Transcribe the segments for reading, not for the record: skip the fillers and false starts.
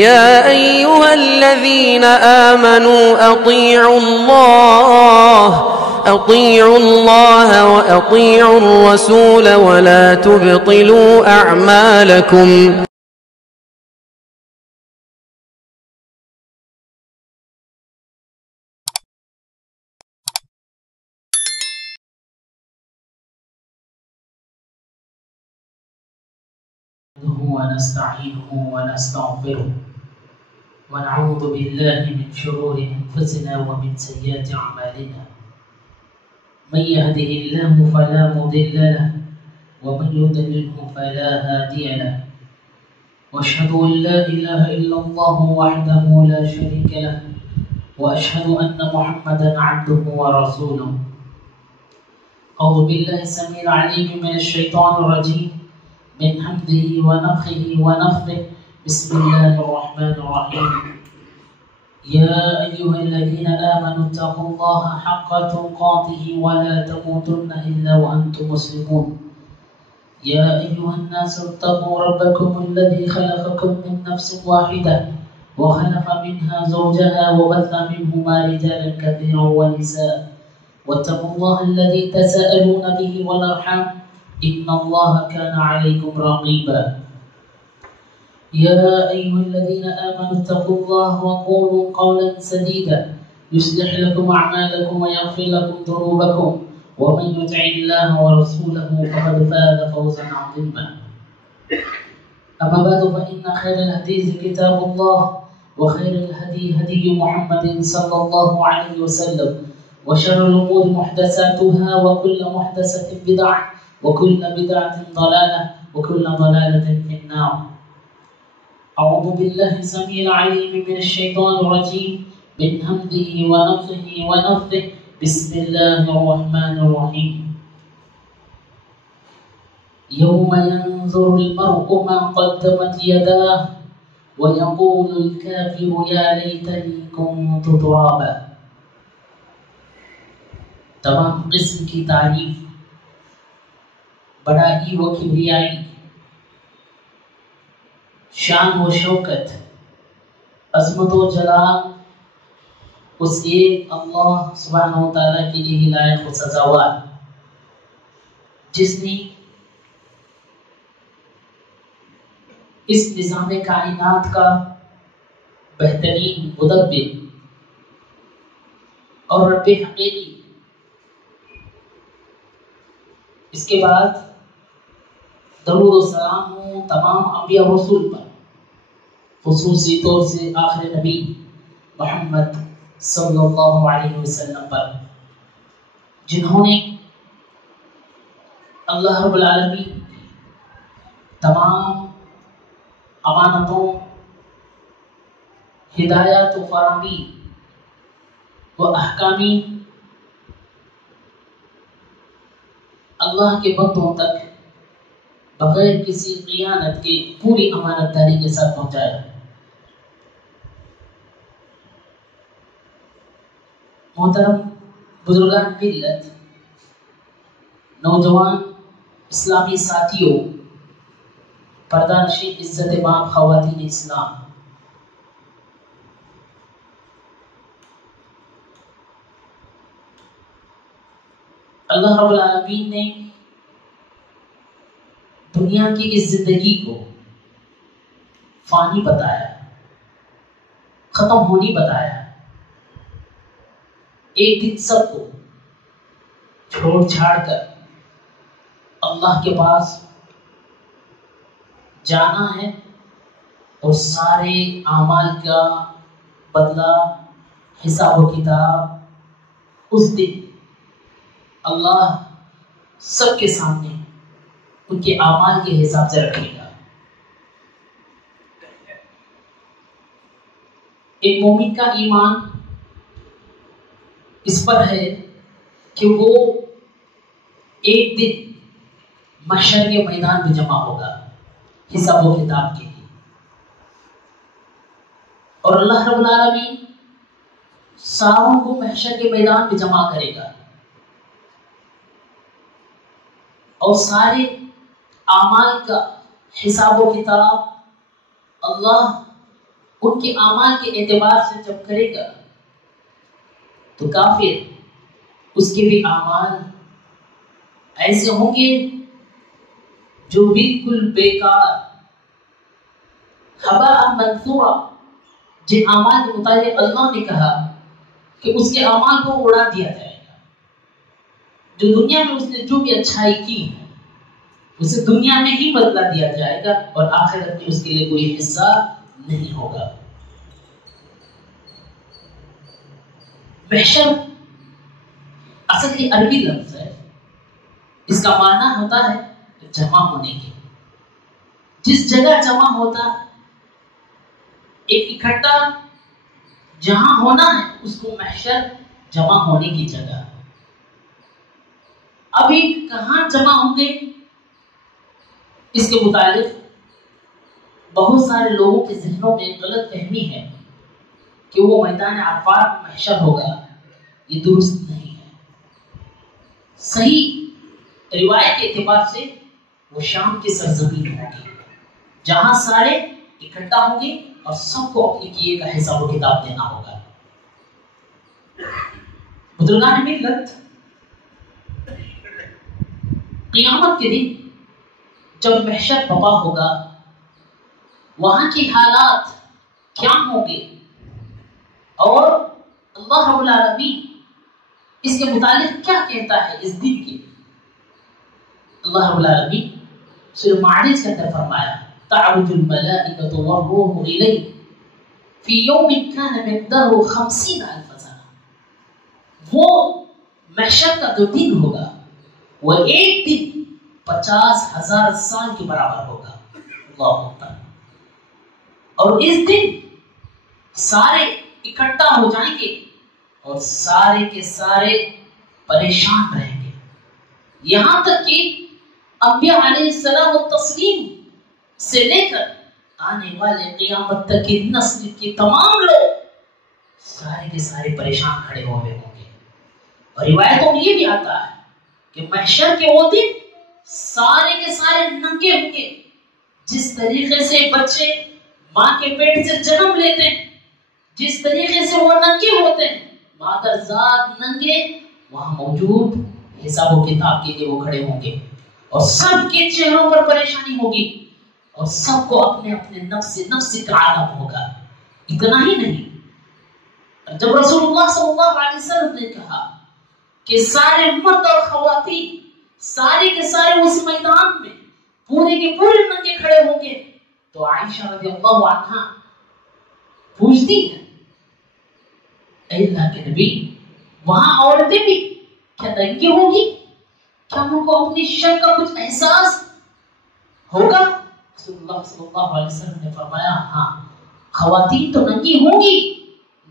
يا أيها الذين آمنوا أطيعوا الله وأطيعوا الرسول ولا تبطلوا أعمالكم. ونستعينه ونستغفره ونعوذ بالله من شرور أنفسنا ومن سيئات أعمالنا. من يهده الله فلا مضل له ومن يضلله فلا هادي له. وأشهد أن لا إله إلا الله وحده لا شريك له وأشهد أن محمدا عبده ورسوله. أعوذ بالله السميع العليم من الشيطان الرجيم من حمده ونفخه ونفثه. بسم الله الرحمن الرحيم. يا أيها الذين آمنوا اتقوا الله حق تقاته ولا تموتن إلا وأنتم مسلمون. يا أيها الناس اتقوا ربكم الذي خلقكم من نفس واحدة وخلق منها زوجها وبث منهما رجالا كثيرا ونساء. واتقوا الله الذي تساءلون به والأرحام إن الله كان عليكم رقيبا. يا أيها الذين آمنوا اتقوا الله وقولوا قولا سديدا يصلح لكم أعمالكم ويغفر لكم ذنوبكم ومن يطع الله ورسوله فقد فاز فوزا عظيما. أما بعد فإن خير الحديث كتاب الله وخير الهدي هدي محمد صلى الله عليه وسلم وشر الأمور محدثاتها وكل محدثة بدعة وكل بدعة ضلالة وكل ضلالة في النار. أعوذ بالله السميع العليم من الشيطان الرجيم من همزه ونفخه ونفثه. بسم الله الرحمن الرحيم. يوم ينظر المرء ما قدمت يداه ويقول الكافر يا ليتني كنت ترابا. تمام قسم کی تعریف، بڑائی و کبریائی، شان و شوکت، عظمت و جلال اس ایک اللہ سبحانہ و تعالیٰ کے لیے لائق و سزاوار، جس نے اس نظام کائنات کا بہترین مدبر اور رب حقیقی. اس کے بعد درود و سلام ہوں تمام انبیاء و رسول پر، خصوصی طور سے آخر نبی محمد صلی اللہ علیہ وسلم پر، جنہوں نے اللہ رب العالمین تمام امانتوں، ہدایات و فراہمی و احکامی اللہ کے بندوں تک بغیر کسی خیانت کے پوری امانت داری کے ساتھ پہنچایا. محترم بزرگان ملت، نوجوان اسلامی ساتھیوں، پردہ نشین عزت مآب خواتین اسلام، اللہ رب العالمین نے دنیا کی اس زندگی کو فانی بتایا، ختم ہونی بتایا. ایک دن سب کو چھوڑ چھاڑ کر اللہ کے پاس جانا ہے اور سارے اعمال کا بدلہ، حساب و کتاب اس دن اللہ سب کے سامنے ان کے اعمال کے حساب سے رکھے گا. ایک مومن کا ایمان اس پر ہے کہ وہ ایک دن محشر کے میدان میں جمع ہوگا حساب و کتاب کے لیے، اور اللہ رب العالمین ساروں کو محشر کے میدان میں جمع کرے گا اور سارے اعمال کا حساب و کتاب اللہ ان کے اعمال کے اعتبار سے جب کرے گا تو کافر اس کے بھی اعمال ایسے ہوں گے جو بالکل بیکار، ہباء منثورا، جن اعمال کے متعلق اللہ نے کہا کہ اس کے اعمال کو اڑا دیا جائے گا. جو دنیا میں اس نے جو بھی اچھائی کی اسے دنیا میں ہی بدلا دیا جائے گا اور آخرت میں اس کے لیے کوئی حصہ نہیں ہوگا. محشر اصل یہ عربی لفظ ہے، اس کا معنی ہوتا ہے جمع ہونے کی. جس جگہ جمع ہوتا ایک اکٹھا جہاں ہونا ہے اس کو محشر جمع ہونے کی جگہ. ابھی کہاں جمع ہوں گے اس کے متعلق بہت سارے لوگوں کے ذہنوں میں غلط فہمی ہے کہ وہ میدان عرفات محشر ہوگا. یہ درست نہیں ہے. صحیح روایت کے اعتبار سے وہ شام کی سرزمین ہوگی جہاں سارے اکٹھا ہوں گے اور سب کو اپنے کیے کا حساب و کتاب دینا ہوگا. بزرگان ملت، قیامت کے دن جب محشر برپا ہوگا وہاں کی حالات کیا ہوں گے اور اللہ رب العالمین اس کے متعلق کیا کہتا ہے اس دن کے. اللہ رب العالمین سورہ معارج کے اندر فرمایا تعرج الملائکۃ والروح الیہ فی یوم کان مقدارہ 50,000 سنہ. وہ محشر کا جو دن ہوگا وہ ایک دن 50,000 سال کے برابر ہوگا. اللہ اکبر. اور اس دن سارے اکٹھا ہو جائیں گے اور سارے کے سارے پریشان رہیں گے. یہاں تک کہ انبیاء علیہ السلام و تسلیم سے لے کر آنے والے قیامت تک کی نسل کے تمام لوگ سارے کے سارے پریشان کھڑے ہوئے ہوں گے. اور روایتوں میں یہ بھی آتا ہے کہ محشر کے وہ دن سارے کے سارے ننگے ہوں گے. جس طریقے سے بچے ماں کے پیٹ سے جنم لیتے ہیں، جس طریقے سے وہ ننگے ہوتے ہیں، مادرزاد ننگے وہاں موجود حساب و کتاب کے لیے وہ کھڑے ہوں گے اور سب کے چہروں پر پریشانی ہوگی اور سب کو اپنے اپنے نفس کا عالم ہوگا. اتنا ہی نہیں، جب رسول اللہ صلی اللہ علیہ وسلم نے کہا کہ سارے مرد اور خواتین سارے کے سارے اس میدان میں پورے کے پورے ننگے کھڑے ہوں گے تو عائشہ رضی اللہ عنہا پوچھتی ہے اے اللہ کے نبی وہاں عورتیں بھی کیا ننگی ہوگی؟ کیا ان کو اپنی شرم کا کچھ احساس ہوگا؟ رسول اللہ صلی اللہ علیہ وسلم نے فرمایا ہاں خواتین تو ننگی ہوں گی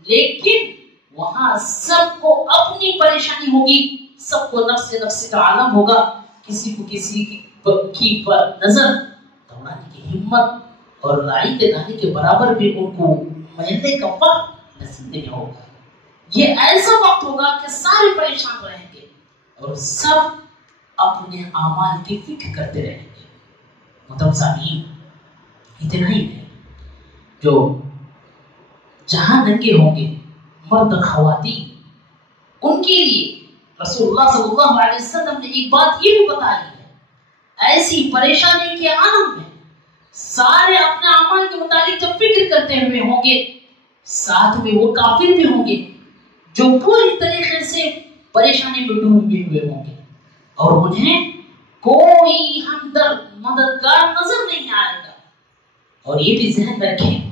لیکن وہاں سب کو اپنی پریشانی ہوگی، سب کو نفس کا عالم ہوگا. کسی کو کسی کی پر نظر دوڑانے کی ہمت اور رائی کے دانے کے برابر بھی ان کو مہلنے کا وقت نصیب نہیں ہوگا. یہ ایسا وقت ہوگا کہ سارے پریشان رہیں گے اور سب اپنے اعمال کی فکر کرتے رہیں گے. مطلب سامعین اتنا ہی ہے جو جہاں ننگے ہوں گے مرد خواتین ان کے لیے رسول اللہ صلی اللہ علیہ وسلم نے ایک بات یہ بھی بتائی ہے، ایسی پریشانی کے عالم میں سارے اپنے اعمال کے متعلق جب فکر کرتے ہوئے ہوں گے ساتھ میں وہ کافر بھی ہوں گے جو پوری طریقے سے پریشانی میں ڈوبے ہوئے ہوں گے اور انہیں کوئی ہمدرد مددگار نظر نہیں آئے گا. اور یہ بھی ذہن رکھیں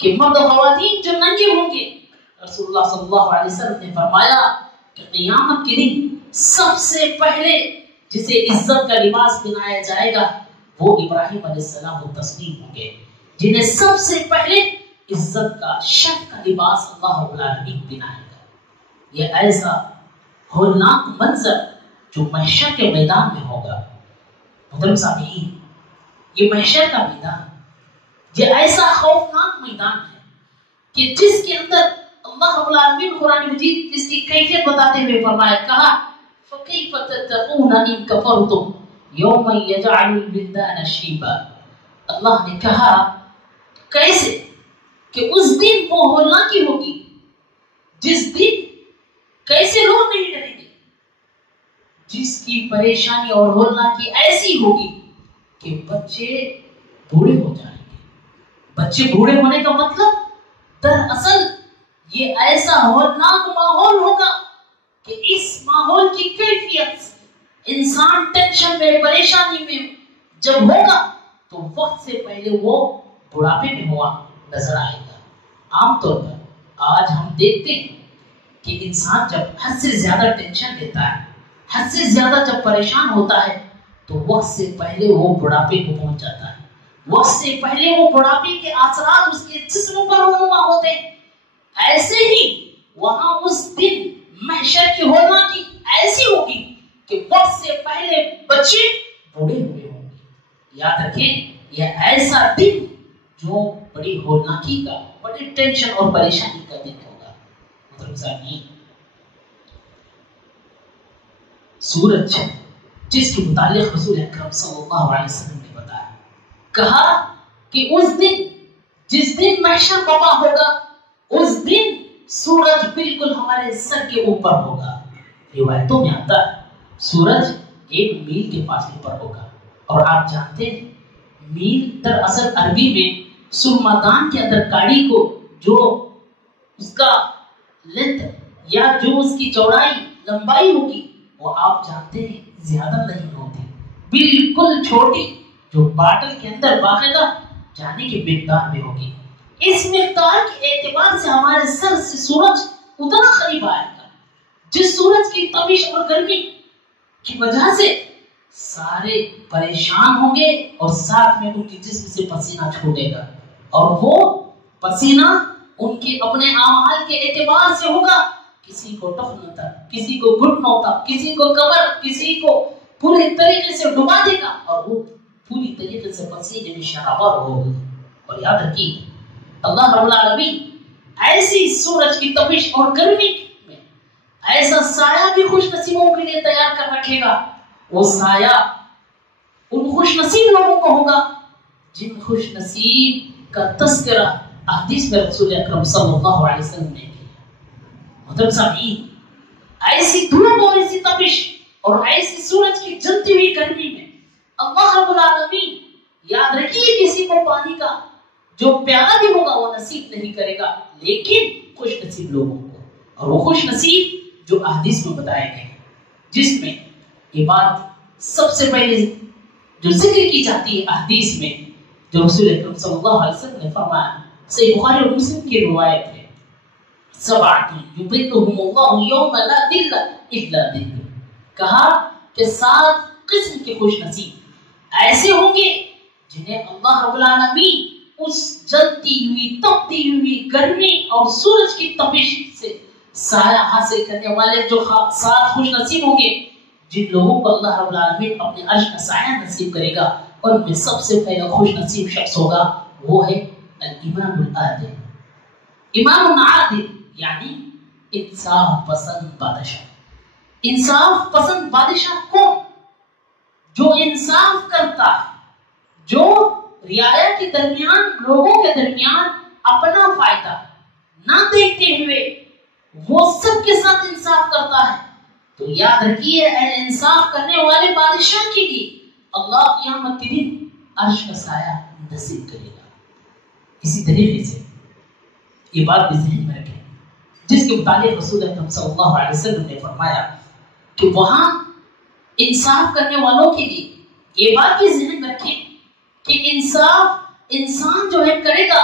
کہ مرد و خواتین جو ننگے ہوں گے رسول اللہ صلی اللہ علیہ وسلم نے فرمایا کہ قیامت کے دن سب سے پہلے جسے عزت کا لباس پہنایا جائے گا وہ ابراہیم علیہ السلام و تسلیم ہوں گے جنہیں سب سے پہلے عزت کا شرف کا لباس اللہ رب العالمین پہنائے گا. یہ ایسا ہولناک منظر جو محشر کے میدان میں ہوگا. محترم سامعین یہ محشر کا میدان یہ ایسا خوفناک میدان ہے کہ جس کے اندر اللہ رب العالمین قرآن مجید اس کی کیفیت بتاتے ہوئے فرمایا کہا فَكَيْفَ تَتَّقُونَ إِن كَفَرْتُمْ يَوْمَ يَجْعَلُ الْوِلْدَانَ شِيبًا. اللہ نے کہا کیسے کہ اس دن وہ ہولناکی ہوگی جس دن کیسے لوگ نہیں ڈریں گے، جس کی پریشانی اور ہولناکی ایسی ہوگی کہ بچے بوڑھے ہو جائیں گے۔ بچے بوڑھے ہونے کا مطلب دراصل یہ ایسا ہولناک ماحول ہوگا کہ اس ماحول کی کیفیت انسان ٹینشن میں، پریشانی میں جب ہوگا تو وقت سے پہلے وہ بڑھاپے میں ہوا نظر آئے گا۔ عام طور پر آج ہم دیکھتے ہیں کہ انسان جب حد سے زیادہ ٹینشن لیتا ہے، حد سے زیادہ جب پریشان ہوتا ہے تو وقت سے پہلے وہ بڑھاپے کو پہنچ جاتا ہے، وقت سے پہلے وہ بڑھاپے کے اثرات اس کے جسم پر رونما ہوتے ہیں۔ ایسے ہی وہاں اس دن محشر کی ہولناکی ایسی ہوگی کہ وقت سے پہلے بچے بوڑھے ہوئے ہوں گے۔ یاد رکھیں یہ ایسا دن جو بڑی ہولناکی کا، بڑی ٹینشن اور پریشانی کا دن ہوگا۔ محترم سامعین، سورج جس کے متعلق رسول اکرم صلی اللہ علیہ وسلم نے بتایا، کہا کہ اس دن جس دن محشر برپا ہوگا اس دن سورج بالکل ہمارے سر کے اوپر ہوگا۔ روایتوں میں آتا ہے سورج 1 میل کے فاصلے پر ہوگا، اور آپ جانتے ہیں میل دراصل عربی میں سرمادان کے اندر گاڑی کو جو اس کا لینتھ یا جو اس کی چوڑائی لمبائی ہوگی وہ آپ جانتے ہیں زیادہ نہیں ہوتی، بالکل چھوٹی، جو باٹل کے اندر باقاعدہ جانے کی مقدار میں ہوگی۔ اس مقدار کے اعتبار سے ہمارے سر سے سورج اتنا قریب آئے گا جس سورج کی تپش اور گرمی کی وجہ سے سارے پریشان ہوں گے اور ساتھ میں ان کے جسم سے پسینہ چھوٹے گا، اور وہ پسینہ ان کے اپنے اعمال کے اعتبار سے ہوگا۔ کسی کو ٹخنوں تک، کسی کو گھٹنوں تک، کسی کو کمر، کسی کو پورے طریقے سے ڈبا دے گا اور وہ پوری طریقے سے پسینے میں شرابور ہوگی۔ اور یاد رکھیے اللہ رب العالمین ایسی سورج کی تپش اور گرمی میں ایسا سایہ بھی خوش نصیبوں کے لیے تیار کر رکھے گا۔ وہ سایہ ان خوش نصیب لوگوں کو ہوگا جن خوش نصیب کا تذکرہ احادیث میں رسول اکرم صلی اللہ علیہ وسلم نے کیا۔ محترم سامعین، ایسی دھوپ اور ایسی تپش اور ایسی سورج کی جلتی ہوئی گرمی میں اللہ رب العالمین یاد رکھیے کسی کو پانی کا جو پیالہ بھی ہوگا وہ نصیب نہیں کرے گا، لیکن خوش نصیب لوگوں کو، اور وہ خوش نصیب جو احادیث میں بتائے گئے ہیں، جس میں یہ بات سب سے پہلے جو ذکر کی جاتی ہے احادیث میں، جو رسول اکرم صلی اللہ علیہ وسلم نے فرمایا، صحیح بخاری اور مسلم کی روایت ہے، سبعۃ یظلھم اللہ یوم لا ظل الا ظلہ، کہا کہ 7 قسم کے خوش نصیب ایسے ہوں گے جنہیں اللہ رب العالمین اس جلتی ہوئی تپتی ہوئی گرمی اور سورج کی تپش سے سایہ حاصل کرنے والے جو 7 خوش نصیب ہوں گے، جن لوگوں کو اللہ رب العالمین اپنے عرش کا سایہ نصیب کرے گا، اور ان میں سب سے پہلا خوش نصیب شخص ہوگا وہ ہے الامام العادل۔ امام عادل یعنی انصاف پسند بادشاہ۔ انصاف پسند بادشاہ کون؟ جو انصاف کرتا ہے، جو رعایا کے درمیان، لوگوں کے درمیان اپنا فائدہ نہ دیکھتے ہوئے وہ سب کے ساتھ انصاف کرتا ہے۔ تو یاد رکھیے انصاف کرنے والے بادشاہ کے لیے اللہ قیامت کے دن عرش کا سایہ نصیب کرے گا۔ اسی طریقے سے یہ بات بھی ذہن میں رکھیں، جس کے متعلق رسول اکرم صلی اللہ علیہ وسلم نے فرمایا کہ وہاں انصاف کرنے والوں کے لیے یہ بات بھی ذہن میں رکھیں کہ انصاف انسان جو ہے کرے گا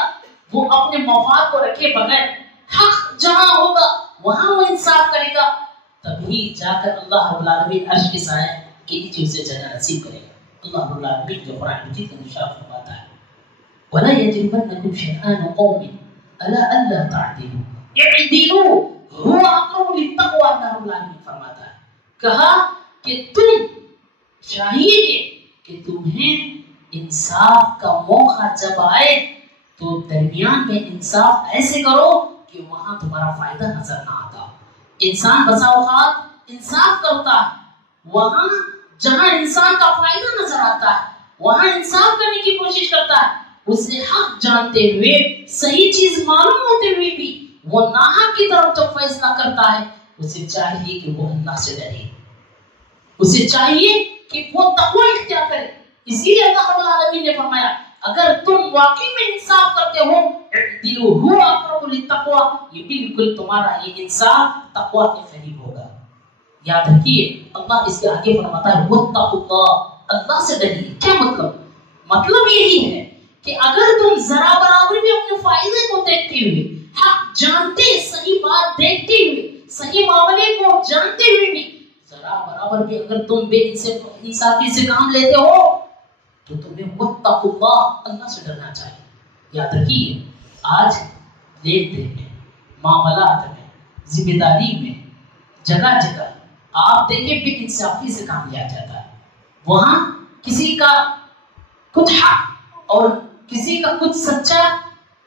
وہ اپنے مفاد کو رکھے بغیر، حق جہاں ہوگا وہاں وہ انصاف کرے گا، تبھی جا کر اللہ رب العالمین عرش کے سائے کے نیچے اسے جگہ نصیب کرے گا۔ اللہ رب العالمین جو قرآن مجید میں ارشاد فرماتا ہے وَلَا يَجْرِمَنَّكُمْ شَنْآنُ قَوْمٍ عَلَىٰ أَلَّا تَعْدِلُوا اعْدِلُوا هُوَ أَقْرَبُ لِلتَّقْوَىٰ۔ اللہ رب العالمین فرماتا ہے، کہا کہ تم چاہیے کہ تمہیں انصاف کا موقع جب آئے تو درمیان میں انصاف ایسے کرو کہ وہاں تمہارا فائدہ نظر نہ آتا۔ انسان بسا اوقات انصاف کرتا ہے، وہاں جہاں انسان کا فائدہ نظر آتا ہے وہاں انصاف کرنے کی کوشش کرتا ہے، اسے حق جانتے ہوئے صحیح چیز معلوم ہوتے ہوئے بھی وہ ناحق کی طرف جب فیصلہ کرتا ہے اسے چاہیے کہ وہ اللہ سے ڈرے، اسے چاہیے کہ وہ تقوی اختیار کرے۔ اسی لیے اللہ رب العالمین نے فرمایا اگر تم واقعی میں انصاف کرتے ہو اعدلوا هو اقرب للتقوی، یہ بالکل تمہارا یہ انصاف تقوی کے قریب ہوگا۔ یاد رکھیے اللہ اس کے آگے فرماتا ہے واتقوا اللہ، اللہ سے ڈریے۔ کیا مطلب یہی ہے کہ اگر تم ذرا برابر بھی اپنے فائدے کو دیکھتے ہوئے، حق جانتے، صحیح بات دیکھتے ہوئے، صحیح معاملے کو جانتے ہوئے بھی ذرا برابر بھی اگر تم بے انصافی سے کام لیتے ہو تو تمہیں واتقوا اللہ، اللہ سے ڈرنا چاہیے۔ یاد رکھیے آج لین دین میں، معاملات میں، ذمہ داری میں، جگہ جگہ آپ دیکھیں بے انصافی سے کام لیا جاتا ہے۔ وہاں کسی کا کچھ حق اور کسی کا کچھ سچا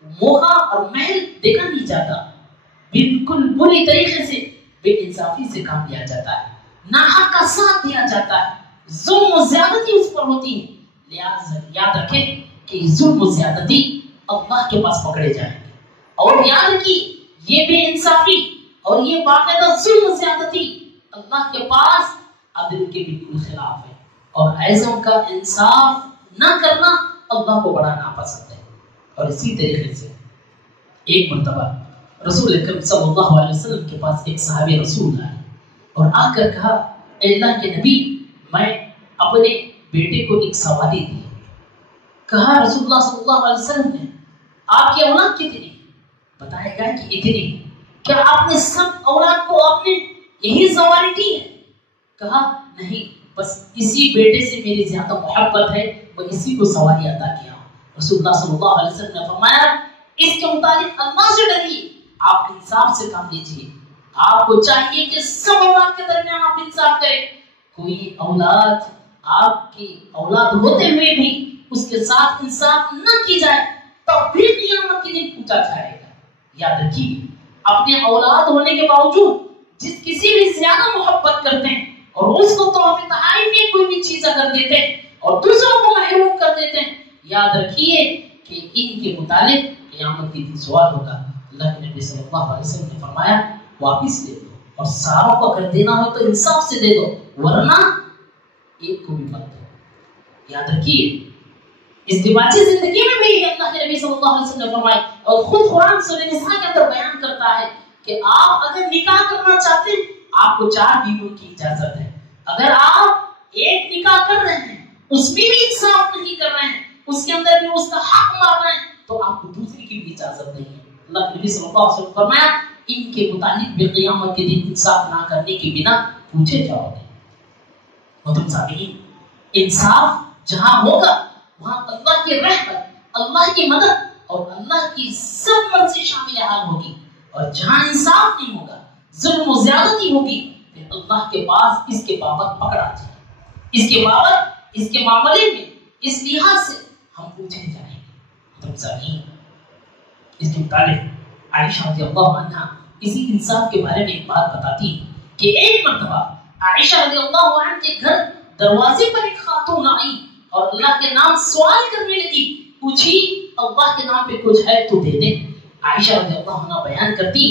موقع اور محل دیکھا نہیں جاتا، بالکل بری طریقے سے بے انصافی سے کام لیا جاتا ہے، ناحق کا ساتھ دیا جاتا ہے، ظلم و زیادتی اس پر ہوتی ہے۔ لہٰذا یاد رکھیں کہ ظلم و زیادتی اللہ کے پاس پکڑے جائیں گے، اور یاد رکھیے یہ بے انصافی اور یہ باقاعدہ ظلم و زیادتی اللہ کے پاس عدل کے بالکل خلاف ہے، اور ایسوں کا انصاف نہ کرنا اللہ کو بڑا ناپسند ہے۔ اور اسی طریقے سے ایک مرتبہ رسول اکرم صلی اللہ علیہ وسلم کے پاس ایک صحابی رسول آئے اور آ کر کہا اے اللہ کے نبی میں اپنے بیٹے کو ایک سواری دی۔ کہا رسول اللہ صلی اللہ علیہ وسلم نے آپ کی اولاد کتنی؟ بتایا گیا کہ اتنی۔ کیا آپ نے سب اولاد کو آپ نے یہی سواری دی ہے؟ کہا نہیں، بس اسی بیٹے سے میری زیادہ محبت ہے، میں اسی کو سواری عطا کیا۔ رسول اللہ صلی اللہ علیہ وسلم نے فرمایا اس کے متعلق اللہ سے ڈریے، آپ انصاف سے کام لیجیے۔ آپ کو چاہیے کہ سب اولاد کے درمیان آپ انصاف کریں۔ کوئی اولاد آپ کی اولاد ہوتے ہوئے بھی اس کے ساتھ انصاف نہ کی جائے تب بھی قیامت کے دن پوچھا جائے گا۔ یاد رکھیے اپنے اولاد ہونے کے باوجود جس کسی بھی زیادہ محبت کرتے ہیں اور اس کو تحفے تحائف میں کوئی بھی چیز اگر دیتے ہیں اور دوسروں کو محروم کر دیتے ہیں، یاد رکھیے کہ ان کے متعلق قیامت کے دن سوال ہوگا۔ اللہ کے نبی صلی اللہ علیہ وسلم نے فرمایا واپس دے دو، اور ساروں کو اگر دینا ہو تو انصاف سے دے دو، ورنہ ایک کو بھی مت دو۔ یاد رکھیے اس دماغی زندگی میں بھی اللہ کے نبی صلی اللہ علیہ وسلم نے فرمایا، اور خود قرآن سورہ نساء کے اندر بیان کرتا ہے کہ آپ اگر نکاح کرنا چاہتے ہیں آپ کو 4 بیویوں کی اجازت ہے۔ اگر آپ ایک نکاح کر رہے ہیں اس میں بھی انصاف نہیں کر رہے ہیں، اس کے اندر بھی اس کا حق مار رہے ہیں، تو آپ کو دوسری کی بھی اجازت نہیں ہے۔ اللہ کے نبی صلی اللہ علیہ وسلم نے فرمایا ان کے متعلق بھی قیامت کے دن انصاف نہ کرنے کی بنا پوچھے جاؤ گے۔ محترم سامعین، انصاف جہاں ہوگا وہاں اللہ کی رحمت، اللہ کی مدد اور اللہ کی سب مرضی شامل حال ہوگی، اور جہاں انصاف نہیں ہوگا، ظلم و زیادتی ہوگی، پھر اللہ کے پاس اس کے بابت پکڑا جائے، اس کے بابت، اس کے معاملے میں، اس لحاظ سے ہم پوچھے جائیں گے۔ محترم سامعین، اس کے متعلق عائشہ رضی اللہ عنہا اسی انصاف کے بارے میں ایک بات بتاتی ہے کہ ایک مرتبہ عائشہ رضی اللہ عنہ کے گھر دروازے پر ایک خاتون آئی اور اللہ کے نام سوال کرنے لگی، پوچھی اللہ کے نام پہ کچھ ہے تو دے دے۔ عائشہ رضی اللہ عنہ بیان کرتی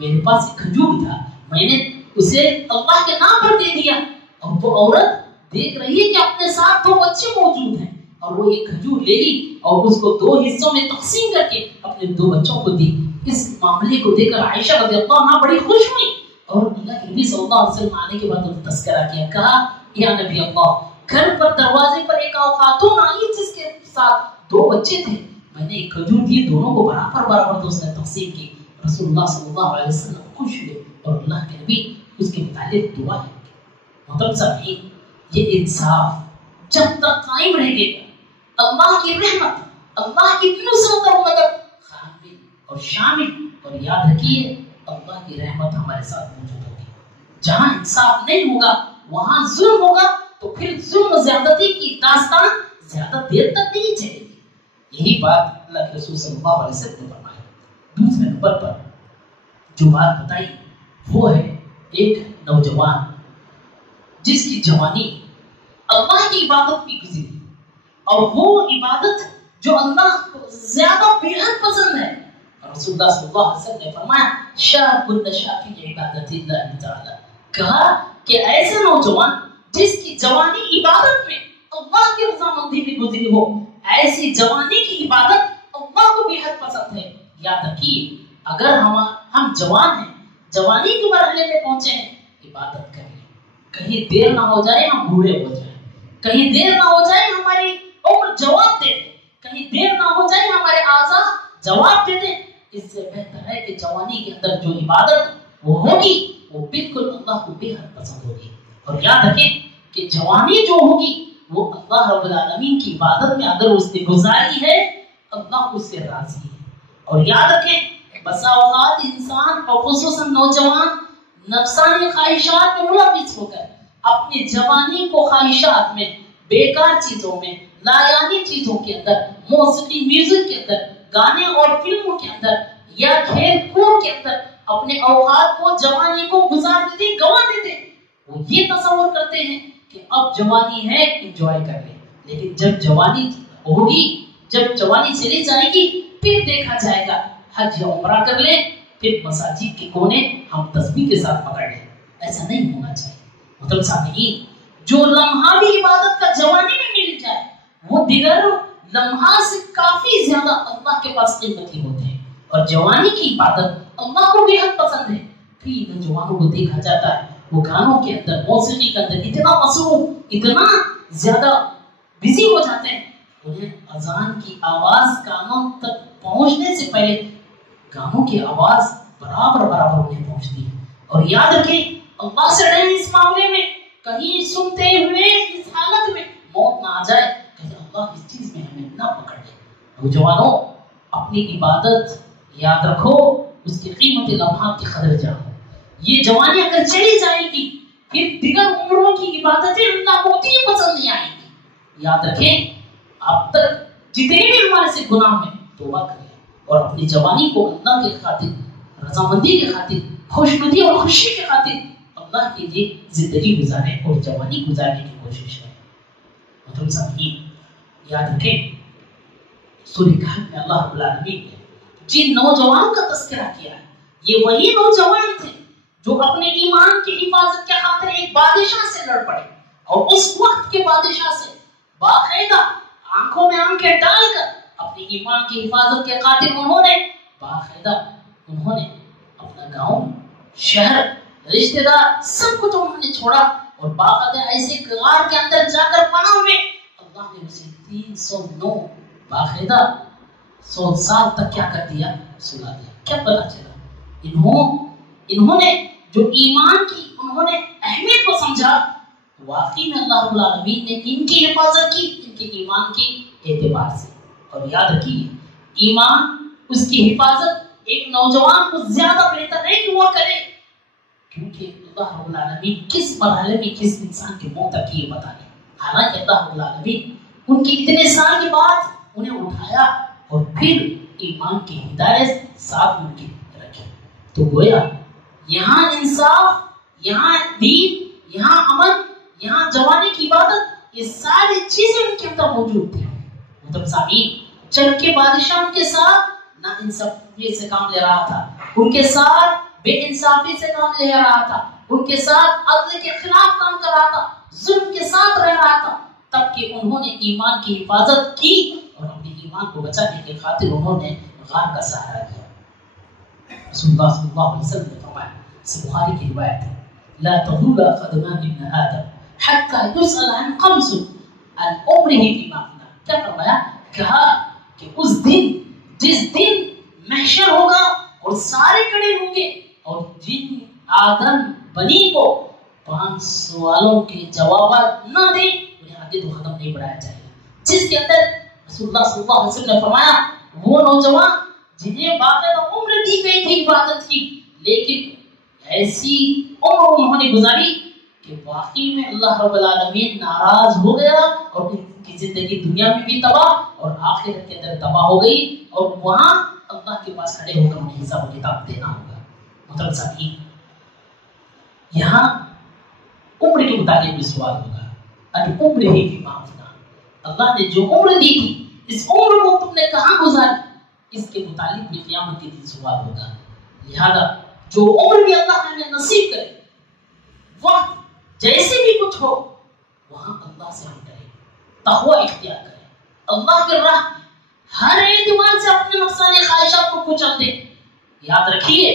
میرے پاس ایک کھجور تھا، میں نے اسے اللہ کے نام پر دے دیا، اور وہ عورت دیکھ رہی ہے کہ اپنے ساتھ 2 بچے موجود ہیں، اور وہ ایک کھجور لے لی اور اس کو 2 حصوں میں تقسیم کر کے اپنے 2 بچوں کو دی۔ اس معاملے کو دیکھ کر عائشہ رضی اللہ عنہ بڑی خوش ہوئی، اور اللہ کے نبی صلی اللہ علیہ وسلم آنے کے بعد انہیں تذکرہ کیا، کہا یا نبی اللہ، گھر پر دروازے پر ایک خاتون آئی جس کے ساتھ 2 بچے تھے، میں نے ایک کھجور دی، دونوں کو برابر تو اس نے تقسیم کی۔ رسول اللہ صلی اللہ علیہ وسلم خوش ہوئے اور اللہ کے نبی اس کے متعلق دعا ہے۔ محترم سامعین، یہ انصاف جب تک قائم رہے گا، اللہ کی رحمت، اللہ کی نصرت اور مدد کامل اور شامل، اور یاد رکھیے اللہ کی رحمت ہمارے ساتھ موجود ہوگی۔ جہاں انصاف نہیں ہوگا وہاں ظلم ہوگا، تو پھر ظلم و زیادتی کی داستان زیادہ دیر تک نہیں چلے گی۔ یہی بات اللہ کے رسول صلی اللہ علیہ وسلم نے فرمایا۔ دوسرے نمبر پر جو بات بتائی وہ ہے ایک نوجوان جس کی جوانی اللہ کی عبادت میں گزری، اور وہ عبادت جو اللہ کو زیادہ بے حد پسند ہے. رسول اللہ صلی اللہ علیہ وسلم نے فرمایا شاب نشا فی عبادت اللہ تعالی، کہا کہ ایسے نوجوان جس کی جوانی عبادت میں اللہ کی رضامندی میں گزری ہو، ایسی جوانی کی عبادت اللہ کو بے حد پسند ہے. یاد رکھیے اگر ہم جوان ہیں، جوانی کے مرحلے میں پہنچے ہیں، عبادت کریں، کہیں دیر نہ ہو جائے ہم بوڑھے ہو جائیں، کہیں دیر نہ ہو جائے ہماری عمر جواب دے دے، کہیں دیر نہ ہو جائے ہمارے اعضاء جواب دے دیں. اس سے بہتر ہے کہ جوانی کے اندر جو عبادت وہ ہوگی وہ بالکل اللہ کو بے حد پسند ہوگی. اور یاد رکھیں کہ جوانی جو ہوگی وہ اللہ رب العالمین کی عبادت میں اگر اس نے گزاری ہے اللہ اس سے راضی ہے. اور یاد رکھیں بسا اوقات انسان اور خصوصاً نوجوان نفسانی خواہشات میں ملوث ہو کر اپنی جوانی کو خواہشات میں، بیکار چیزوں میں، لایانی چیزوں کے اندر، موسیقی میوزک کے اندر، گانے اور فلموں کے اندر یا کھیل کود کے اندر اپنے اوقات کو، جوانی کو گزار دیتے، گوا دیتے. وہ یہ تصور کرتے ہیں کہ اب جوانی ہے انجوائے کر لیں، لیکن جب جوانی ہوگی، جب جوانی چلی جائے گی پھر دیکھا جائے گا حج یا عمرہ کر لیں، پھر مساجد کے کونے ہم تسبیح کے ساتھ پکڑ لیں. ایسا نہیں ہونا چاہیے. مطلب سامعین جو لمحہ بھی عبادت کا جوانی میں مل جائے وہ دیگر لمحات سے کافی زیادہ اللہ کے پاس قیمتی ہوتے ہیں. اور جوانی کی عبادت اللہ کو بے حد پسند ہے. کئی نوجوانوں کو دیکھا جاتا ہے وہ گانوں کے اندر، موسیقی کے اندر اتنا مصروف، اتنا زیادہ بزی ہو جاتے ہیں، انہیں اذان کی آواز کانوں تک پہنچنے سے پہلے گانوں کی آواز برابر انہیں پہنچتی ہے. اور یاد رکھیں اللہ سے ڈریں اس معاملے میں، کہیں سنتے ہوئے اس حالت میں موت نہ آ جائے، کہیں اللہ اس چیز میں ہمیں نہ پکڑ لے. نوجوانوں اپنی عبادت یاد رکھو، اس کی قیمت لمحات کی قدر جانو. یہ جوانی اگر چلی جائے گی پھر دیگر عمروں کی عبادتیں اللہ کو اتنی پسند نہیں آئیں گی. یاد رکھیں اب تک جتنے بھی ہمارے سے گناہ میں توبہ کریں اور اپنی جوانی کو اللہ کے خاطر، رضامندی کے خاطر، خوشنودی اور خوشی کے خاطر اللہ کے لیے زندگی گزاریں اور جوانی گزارنے کی کوشش کریں. مطلب سامعین یاد رکھیں سورہ کہف میں اللہ رب العالمین نے جن نوجوانوں کا تذکرہ کیا ہے یہ وہی نوجوان تھے جو اپنے ایمان کی حفاظت کے خاطر ایک بادشاہ سے لڑ پڑے، اور اس وقت کے بادشاہ سے باقاعدہ آنکھوں میں آنکھیں ڈال کر اپنی ایمان کی حفاظت کے خاطر انہوں نے اپنا گاؤں، شہر، رشتہ دار سب کچھ انہوں نے چھوڑا اور باقاعدہ ایسے غار کے اندر جا کر پناہ ہوئے. اللہ نے اسے 309 باقاعدہ 100 سال تک کیا کر دیا؟ سلا دیا. کیا پتا چلا؟ انہوں نے جو ایمان کی انہوں نے اہمیت کو سمجھا، واقعی میں اللہ رب العالمین نے ان کی حفاظت کی، ان کے ایمان کی اعتبار سے. اور یاد رکھیے ایمان، اس کی حفاظت ایک نوجوان کو زیادہ بہتر ہے کہ وہ کرے، کیونکہ اللہ رب العالمین کس مرحلے میں کس انسان کی موت تک یہ بتا دے. حالانکہ اللہ رب العالمین ان کی اتنے سال کے بعد انہیں اٹھایا اور پھر ایمان کی ہدایت ساتھ ان کی رکھی. تو گویا یہاں انصاف، یہاں دین، یہاں امن، یہاں جوانی کی عبادت، یہ ساری چیزیں ان کے اندر موجود تھیں. مطلب سامعین چل کے بادشاہ ان کے ساتھ نہ انصافی سے کام لے رہا تھا، ان کے ساتھ بے انصافی سے کام لے رہا تھا، ان کے ساتھ عدل کے خلاف کام کر رہا تھا، ظلم کے ساتھ رہ رہا تھا، تب کہ انہوں نے ایمان کی حفاظت کی اور اپنے ایمان کو بچانے کے خاطر انہوں نے غار کا سہارا لیا. رسول اللہ صلی اللہ علیہ وسلم نے فرمایا، اس بخاری کی روایت ہے، لا تغول قدمان ابن آدم حتى يسأل عن خمس عن عمره فيما أفنى. کیا فرمایا؟ کہا کہ اس دن، جس دن محشر ہوگا اور سارے کھڑے ہوں گے اور جن آدم بنی کو 5 سوالوں کے جوابات نہ دیں انہیں آگے تو ختم نہیں بڑھایا جائے گا. جس کے اندر رسول اللہ صلی اللہ علیہ وسلم نے فرمایا وہ نوجوان جنہیں باقاعدہ عمر دی گئی تھی عبادت کی، لیکن ایسی عمر انہوں نے گزاری کہ واقعی میں اللہ رب العالمین ناراض ہو گیا اور ان کی زندگی دنیا میں بھی تباہ اور آخرت کے اندر تباہ ہو گئی، اور وہاں اللہ کے پاس کھڑے ہو کر انہیں حساب و کتاب دینا ہوگا. مطلب ساتھی یہاں عمر کے متعلق بھی سوال ہوگا، عمر ہی فیما افنا. اللہ نے جو عمر دی تھی اس عمر کو تم نے کہاں گزاری، اس کے متعلق بھی قیامت کے دن سوال ہوگا۔ لہذا جو عمر بھی اللہ ہمیں نصیب کرے، وقت جیسے بھی کچھ ہو، وہاں اللہ سے ہم ڈریں، تقوی اختیار کریں، اللہ کے راہ میں ہر اعتبار سے اپنے نفسانی خواہشات کو کچل دیں۔ یاد رکھیے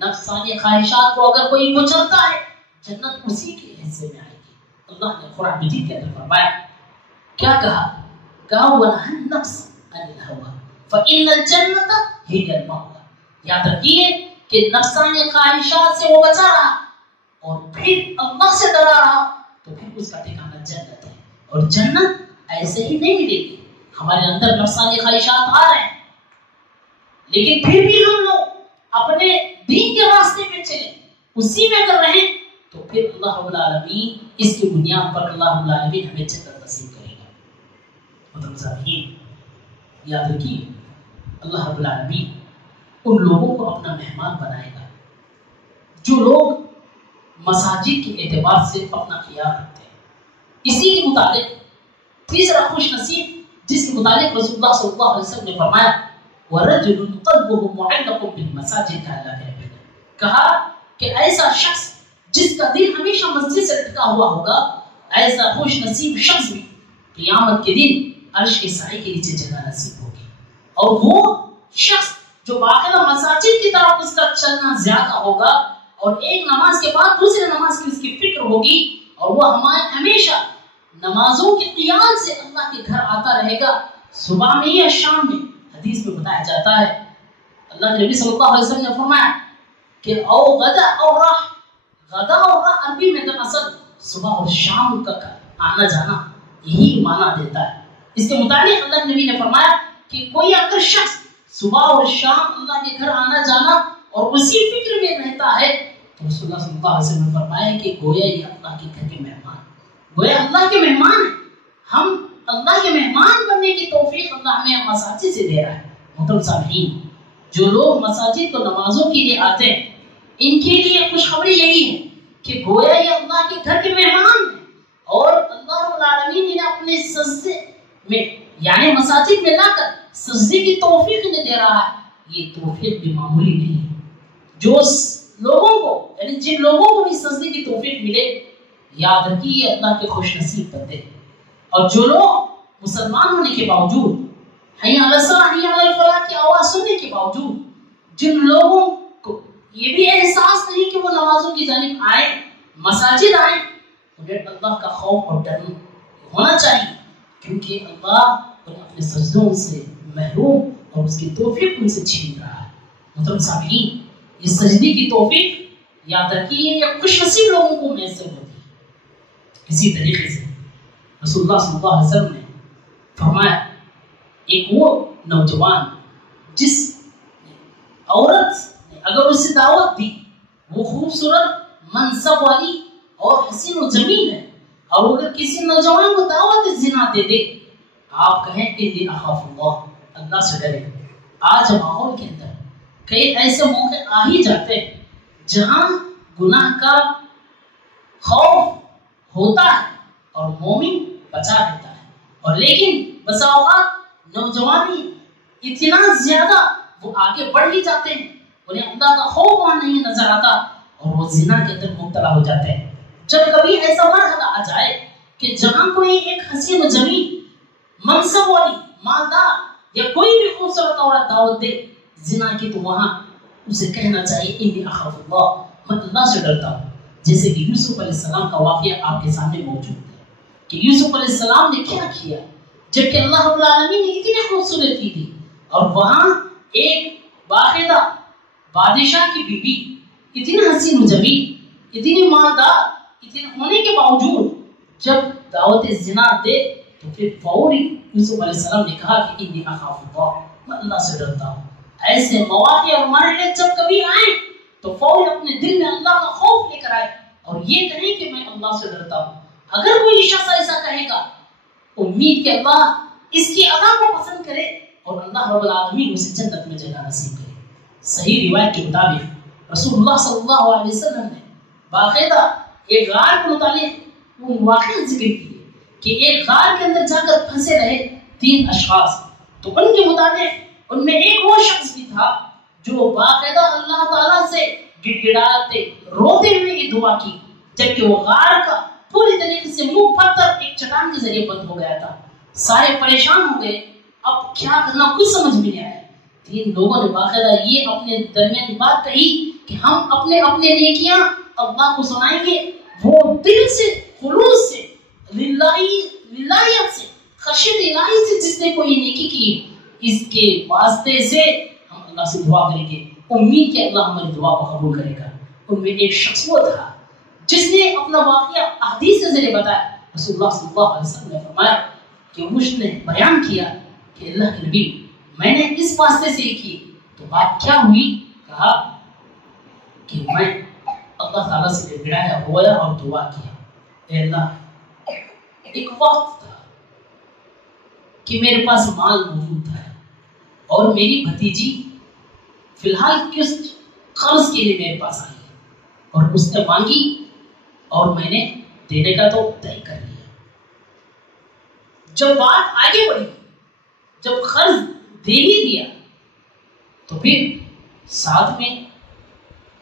نفسانی خواہشات کو اگر کوئی کچلتا ہے، جنت اسی کے حصے میں آئے گی۔ اللہ نے قرآن مجید کے اندر فرمایا، کیا کہا؟ وَنَهَى النَّفْسَ عَنِ الْهَوَىٰ فَإِنَّ الْجَنَّةَ هِيَ الْمَأْوَىٰ۔ یاد رکھیے کہ نفسانی خواہشات سے وہ بچا رہا اور پھر اللہ سے ڈرا رہا تو پھر اس کا ٹھکانہ جنت ہے، اور جنت ایسے ہی نہیں ملے گی۔ ہمارے اندر نفسانی خواہشات آ رہے ہیں، لیکن پھر بھی ہم لوگ اپنے دین کے راستے میں چلیں، اسی میں اگر رہیں تو پھر اللہ رب العالمین اس کی بنیاد پر اللہ رب العالمین ہمیں جنت نصیب کرے گا۔ مطلب سامعین یاد رکھیے اللہ رب العالمین ان لوگوں کو اپنا مہمان بنائے گا جو لوگ مساجد کے اعتبار سے اپنا خیال رکھتے ہیں۔ اسی کے مطابق تیسرا خوش نصیب جس کے متعلق رسول اللہ صلی اللہ علیہ وسلم نے فرمایا وَرَجُلٌ قَلْبُهُ مُعَلَّقٌ بِالْمَسَاجِدِ کہا کہ ایسا شخص جس کا دل ہمیشہ مسجد سے لٹکا ہوا ہوگا، ایسا خوش نصیب شخص بھی قیامت کے دن عرش کے سائے کے نیچے جگہ نصیب ہوگی۔ اور وہ شخص جو باقاعدہ مساجد کی طرف اس کا چلنا زیادہ ہوگا اور ایک نماز کے بعد دوسرے نماز کی اس کی فکر ہوگی، اور وہ ہمیشہ نمازوں کے قیام سے اللہ کے گھر آتا رہے گا، صبح میں یا شام میں۔ حدیث میں بتایا جاتا ہے اللہ کے نبی صلی اللہ علیہ وسلم نے فرمایا کہ او غدا اور راہ، غدا اور راہ عربی میں دراصل صبح اور شام کا آنا جانا یہی معنی دیتا ہے۔ اس کے مطابق اللہ کے نبی نے فرمایا کہ کوئی اگر شخص صبح اور شام اللہ کے گھر آنا جانا اور اسی فکر میں رہتا ہے تو رسول اللہ صلی اللہ علیہ وسلم نے فرمایا کہ گویا یہ اللہ کے گھر کے مہمان، گویا اللہ کے مہمان ہیں۔ ہم اللہ کے مہمان بننے کی توفیق اللہ ہمیں مساجد سے دے رہا ہے۔ محترم سامعین، جو لوگ مساجد کو نمازوں کے لیے آتے ہیں، ان کے لیے خوشخبری یہی ہے کہ گویا یہ اللہ کے گھر کے مہمان ہیں، اور اللہ رب العالمین انہیں اپنے سجدے میں یعنی مساجد میں لا کر سجدے کی توفیق انہیں دے رہا ہے۔ یہ توفیق بھی معمولی نہیں ہے۔ جو لوگوں کو یعنی جن لوگوں کو بھی سجدے کی توفیق ملے، یاد رکھیے اللہ کے خوش نصیب بندے۔ اور جو لوگ مسلمان ہونے کے باوجود حی علی الصلاۃ حی علی الفلاح کی آواز سننے کے باوجود جن لوگوں کو یہ بھی احساس نہیں کہ وہ نمازوں کی جانب آئے، مساجد آئے، انہیں اللہ کا خوف اور ڈر ہونا چاہیے، کیونکہ اللہ انہیں اپنے سجدوں سے محروم اور اس کی توفیق ان سے چھین رہا ہے۔ محترم سامعین، یہ سجدے کی توفیق یاد رکھیے یہ خوش نصیب لوگوں کو میسر ہوتی ہے۔ اسی طریقے سے رسول اللہ صلی اللہ علیہ وسلم نے فرمایا ایک وہ نوجوان جس عورت نے اگر اسے دعوت دی، وہ خوبصورت منصب والی اور حسین و جمیل ہے، اور اگر کسی نوجوان کو دعوت زنا دے دے، آپ کہیں انی اخاف اللہ، اللہ سے ڈرے۔ آج ماحول کے اندر کئی ایسے موقع آ ہی جاتے ہیں جہاں گناہ کا خوف ہوتا ہے اور مومن بچا رہتا ہے، اور لیکن بسا اوقات نوجوانی اتنا زیادہ وہ آگے بڑھ ہی جاتے ہیں، انہیں اللہ کا خوف وہاں نہیں نظر آتا اور وہ زنا کے اندر مبتلا ہو جاتے ہیں۔ جب کبھی ایسا مرحلہ آ جائے کہ جہاں کوئی ایک حسین و جمیل منصب والی مالدار یا کوئی بھی خوبصورت عورت دعوت دے زنا کی، تو وہاں اسے کہنا چاہیے انی اخاف اللہ، میں اللہ سے ڈرتا ہوں۔ جیسے کہ یوسف علیہ السلام کا واقعہ آپ کے سامنے موجود ہے کہ یوسف علیہ السلام نے کیا کیا جبکہ اللہ رب العالمین نے اتنی خوبصورتی دی، اور وہاں ایک باقاعدہ بادشاہ کی بیوی اتنی حسین و جمیل اتنی مالدار اتنے ہونے کے باوجود جب دعوت زنا دے تو پھر فوری یوسف علیہ السلام نے کہا کہ انی اخاف اللہ، میں اللہ سے ڈرتا ہوں۔ ایسے مواقع اور مرحلے جب کبھی آئیں تو فوری اپنے دل میں اللہ کا خوف لے کر آئے اور یہ کہیں کہ میں اللہ سے ڈرتا ہوں۔ اگر کوئی شخص ایسا کہے گا، امید کہ اللہ اس کی ادا کو پسند کرے اور اللہ رب العالمین اسے جنت میں جگہ نصیب کرے۔ صحیح روایت کے مطابق رسول اللہ صلی اللہ علیہ وسلم نے باقاعدہ ایک غار کے متعلق وہ واقعہ ذکر کیے کہ ایک غار کے اندر جا کر پھنسے رہے 3 اشخاص، تو ان کے مطابق ان میں ایک وہ شخص بھی تھا جو باقاعدہ اللہ تعالیٰ سے گڑگڑاتے روتے ہوئے یہ دعا کی، جبکہ وہ غار کا پوری طریقے سے منہ پتھر ایک چٹان کے ذریعے بند ہو گیا تھا۔ سارے پریشان ہو گئے، اب کیا کرنا کچھ سمجھ میں نہیں آیا۔ تین لوگوں نے باقاعدہ یہ اپنے درمیان بات کہی کہ ہم اپنے اپنے نیکیاں اللہ کو سنائیں گے۔ وہ دل سے خلوص سے للہیت سے خشیت الہی سے جس نے کوئی نیکی کی، اس کے واسطے سے ہم اللہ سے دعا کریں گے، امید کہ اللہ ہماری دعا کو قبول کرے گا۔ ان میں ایک شخص وہ تھا جس نے اپنا واقعہ احادیث کے ذریعے بتایا۔ رسول اللہ صلی اللہ علیہ وسلم نے فرمایا کہ مجھ نے بیان کیا کہ اللہ کے نبی میں نے اس واسطے سے کی، تو بات کیا ہوئی؟ کہا کہ میں اللہ تعالیٰ سے گڑایا ہوا اور دعا کیا، اے اللہ ایک وقت تھا کہ میرے پاس مال موجود تھا اور میری بھتیجی فی الحال کس قرض کے لیے میرے پاس آئی اور اس نے مانگی اور میں نے دینے کا تو طے کر لیا۔ جب بات آگے بڑھی، جب قرض دے ہی دیا تو پھر ساتھ میں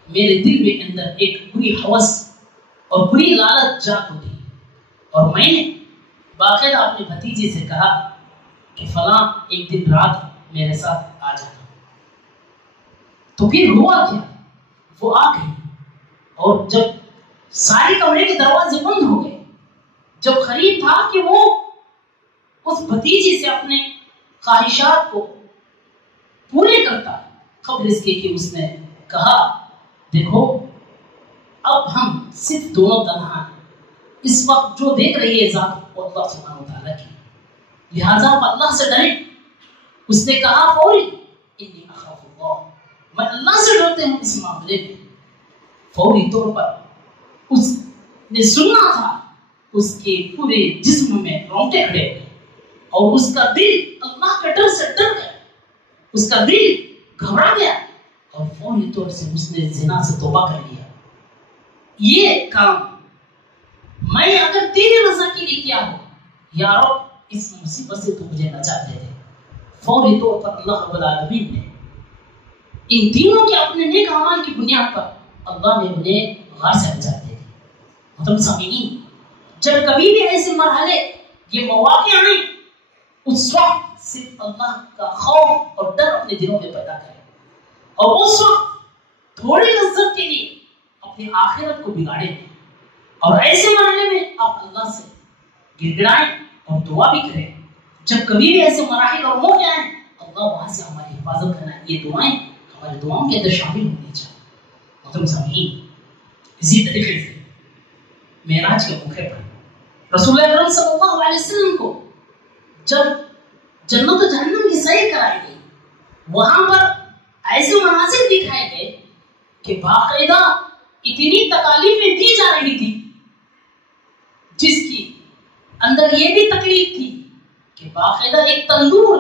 میرے دل میں اندر ایک بری ہوس اور بری لالچ جاگ اٹھی اور میں نے باقاعدہ اپنے بھتیجے سے کہا کہ فلاں ایک دن رات میرے ساتھ آ جانا۔ تو پھر ہوا کیا، وہ آ گئی اور جب سارے کمرے کے دروازے بند ہو گئے، جب قریب تھا کہ وہ اس بھتیجے سے اپنے خواہشات کو پورے کرتا، قبل اس کے کہ اس نے کہا دیکھو اب ہم صرف دونوں تنہا ہیں، اس وقت جو دیکھ رہی ہے ذات وہ اللہ سبحانہ وتعالیٰ کی، لہٰذا آپ اللہ سے ڈریں۔ اس نے کہا فوری انی اخاف اللہ، میں اللہ سے ڈرتے ہوں اس معاملے میں۔ فوری طور پر اس نے سننا تھا، اس کے پورے جسم میں رونگٹے کھڑے ہوئے اور اس کا دل اللہ کے ڈر سے ڈر گیا، اس کا دل گھبرا گیا اور فوری طور سے اس نے زنا سے توبہ کر لیا۔ یہ کام میں اگر تیری رضا کے لیے کیا ہو یا رب اس مصیبت سے تو مجھے نجات دے دے۔ فوری طور پر اللہ رب العالمین نے ان تینوں کے اپنے نیک اعمال کی بنیاد پر اللہ نے انہیں غار سے نجات دے دی۔ محترم سامعین، جب کبھی بھی ایسے مرحلے یہ مواقع آئیں، اس وقت صرف اللہ کا خوف اور ڈر اپنے دلوں میں پیدا کریں اور اس وقت تھوڑی لذت کے لیے اپنی آخرت کو بگاڑیں اور ایسے مرحلے میں آپ اللہ سے گڑ گڑائیں اور دعا بھی کریں۔ جب کبھی بھی ایسے مراحل اور موقع آئیں، اللہ وہاں سے ہماری حفاظت کرنا، یہ دعائیں ہماری دعاؤں کے اندر شامل ہونی چاہیے۔ محترم سامعین، اسی طریقے سے معراج کے موقع پر رسول اکرم صلی اللہ علیہ وسلم کو جب جنت و جہنم کی سیر کرائی گئی، وہاں پر ایسے مناظر دکھائے گئے کہ باقاعدہ اتنی تکالیفیں دی جا رہی تھی جس کی اندر یہ بھی تکلیف تھی کہ باقاعدہ ایک تندور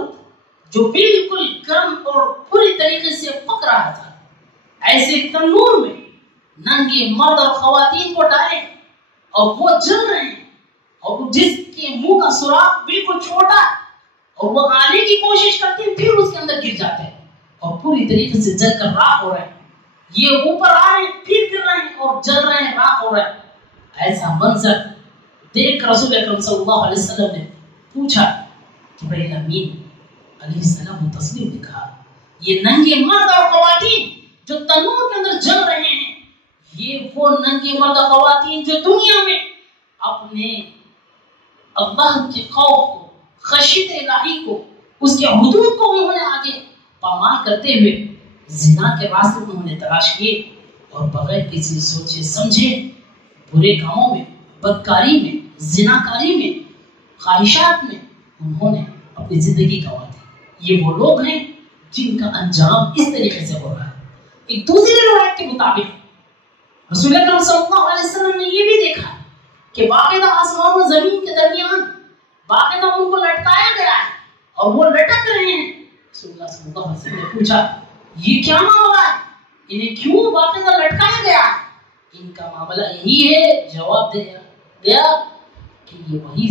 جو بالکل گرم اور پوری طریقے سے پک رہا تھا، ایسے تندور میں ننگے مرد اور خواتین کو ڈالیں اور وہ جل رہے ہیں اور جس کے منہ کا سوراخ بالکل چھوٹا اور وہ آنے کی کوشش کرتے ہیں پھر اس کے اندر گر جاتے ہیں اور پوری طریقے سے جل کر راکھ ہو رہے ہیں، یہ اوپر آ رہے ہیں پھر گر رہے ہیں اور جل رہے ہیں، راکھ ہو رہے ہیں۔ ایسا منظر دیکھ رسول اکرم صلی اللہ علیہ وسلم نے پوچھا، جبرائیل امین علیہ السلام تسلیم نے کہا یہ ننگے مرد اور خواتین جو تنور کے اندر جل رہے ہیں، یہ وہ ننگے مرد اور خواتین جو دنیا میں اپنے اللہ کے خوف کو، خشیت الہی کو، اس کے حدود کو انہوں نے آگے پامال کرتے ہوئے زنا کے راستے کو انہوں نے تلاش کیے اور بغیر کسی سوچے سمجھے برے کاموں میں، بدکاری میں، زناکاری میں، خواہشات میں انہوں نے اپنی زندگی گنوا دی۔ یہ وہ لوگ ہیں جن کا انجام اس طریقے سے ہو رہا ہے۔ ایک دوسری روایت کے مطابق رسول اکرم صلی اللہ علیہ وسلم نے یہ بھی دیکھا کہ باقاعدہ آسمان و زمین کے درمیان باقاعدہ ان کو لٹکایا گیا ہے اور وہ لٹک رہے ہیں۔ رسول اللہ صلی اللہ علیہ وسلم نے پوچھا یہ کیا معاملہ ہے، انہیں کیوں باقاعدہ لٹکایا گیا؟ ان کا معاملہ یہی ہے، جواب دیا کہ یہ وہی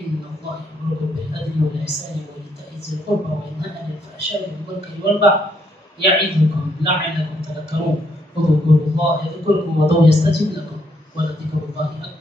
إن الله يأمركم بالعدل والإحسان وإيتاء ذي القربى وينهى عن الفحشاء والمنكر والبغي يعظكم لعلكم تذكرون. واذكروا الله يذكركم وادعوه يستجب لكم ولذكر الله أكبر.